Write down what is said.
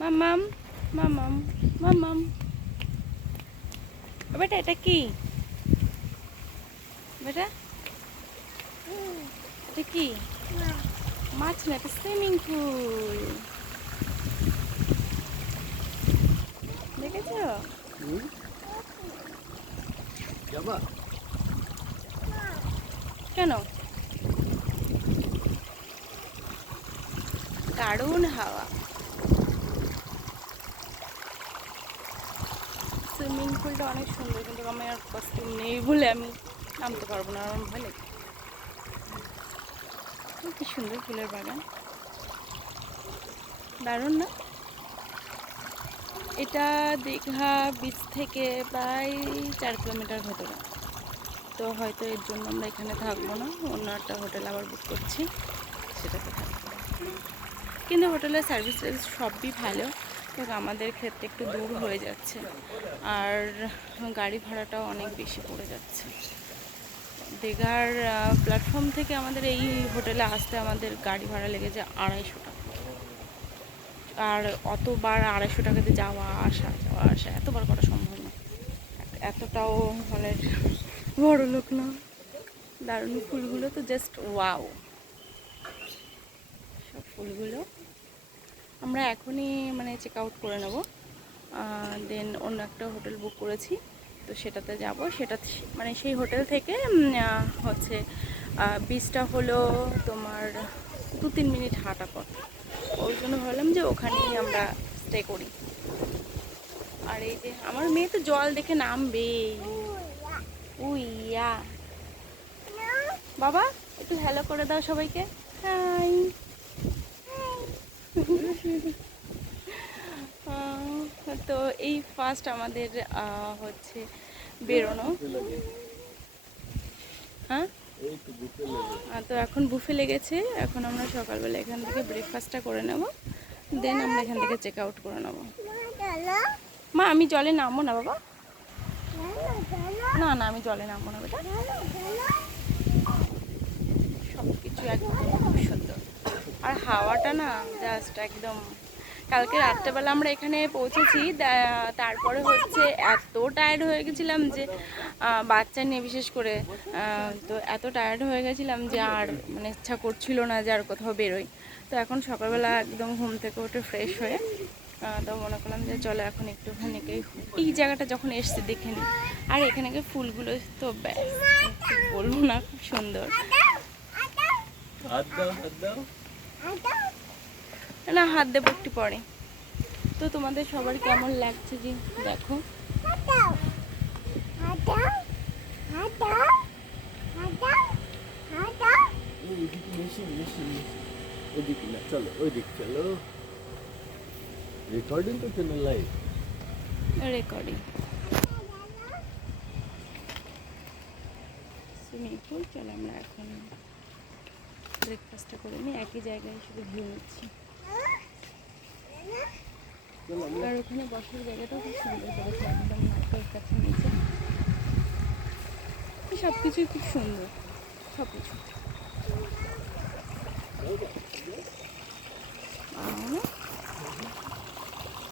মামাম মামাম মামাম। বেটা এটা কি বেটা? এটা কি মাছ না, এটা সুইমিং পুল। দেখেছো? কেন? দারুণ হাওয়া। সুইমিং পুলটা অনেক সুন্দর, কিন্তু আমার কস্টিউম নেই বলে আমি নামতে পারবো না, আমার ভয় লাগে। কি সুন্দর ফুলের বাগান, দারুণ না? এটা দীঘা বিচ থেকে প্রায় 4 কিলোমিটার ভেতরে। তো হয়তো এর জন্য আমরা এখানে থাকবো না, অন্য একটা হোটেল আবার বুক করছি, সেটাতে থাকবো। কিন্তু হোটেলের সার্ভিস সবই ভালো, তো আমাদের ক্ষেত্রে একটু দূর হয়ে যাচ্ছে, আর গাড়ি ভাড়াটাও অনেক বেশি পড়ে যাচ্ছে। দীঘার প্ল্যাটফর্ম থেকে আমাদের এই হোটেলে আসতে আমাদের গাড়ি ভাড়া লেগেছে 250 টাকা। আর অতবার 250 টাকাতে যাওয়া আসা এতবার করা সম্ভব না, এতটাও মানে বড় লোক না। দারুণ ফুলগুলো তো জাস্ট ওয়াও। সব ফুলগুলো আমরা এখনই মানে চেক আউট করে নেব, দেন অন্য একটা হোটেল বুক করেছি, তো সেটাতে যাব। সেটা মানে সেই হোটেল থেকে হচ্ছে বিচটা হলো তোমার 2-3 মিনিট হাঁটা পথ। ওই জন্য ভাবলাম যে ওখানেই আমরা স্টে করি। আর এই যে আমার মেয়ে তো জল দেখে নামবে। উইয়া বাবা, একটু হ্যালো করে দাও সবাইকে। হাই। তো এই ফার্স্ট আমাদের হচ্ছে বেরোনো। হ্যাঁ, তো এখন বুফে লেগেছে। এখন আমরা সকালবেলা এখান থেকে ব্রেকফাস্টটা করে নেব, দেন আমরা এখান থেকে চেক আউট করে নেব। মা আমি জলে নামবো না বাবা, না না আমি জলে নামবো না বেটা। সব কিছু একদম খুব সুন্দর, আর হাওয়াটা না জাস্ট একদম। কালকে রাত্রেবেলা আমরা এখানে পৌঁছেছি, তারপরে হচ্ছে এত টায়ার্ড হয়ে গেছিলাম যে বাচ্চা নিয়ে বিশেষ করে, তো এত টায়ার্ড হয়ে গেছিলাম যে আর মানে ইচ্ছা করছিল না যে আর কোথাও বেরোই। তো এখন সকালবেলা একদম ঘুম থেকে উঠে ফ্রেশ হয়ে তো মনে করলাম যে চলো এখন একটুখানি এই জায়গাটা যখন এসছি দেখে নিই। আর এখানে ফুলগুলো তো ব্যাস বলবো না, খুব সুন্দর। না হাত দেবো একটু পরে। তো তোমাদের সবার কেমন লাগছে যে দেখো। চলো ওইদিক চলো, রেকর্ডিং তো channel live recording. Swimming pool, চলো আমরা এখন ব্রেকফাস্টটা করে নিই। একই জায়গায় শুধু ভিউ নিচ্ছি, আর ওখানে বসার জায়গাটাও খুব সুন্দর করেছে, একদম নাকের কাছে নিচে। সব কিছুই খুব সুন্দর, সব কিছু।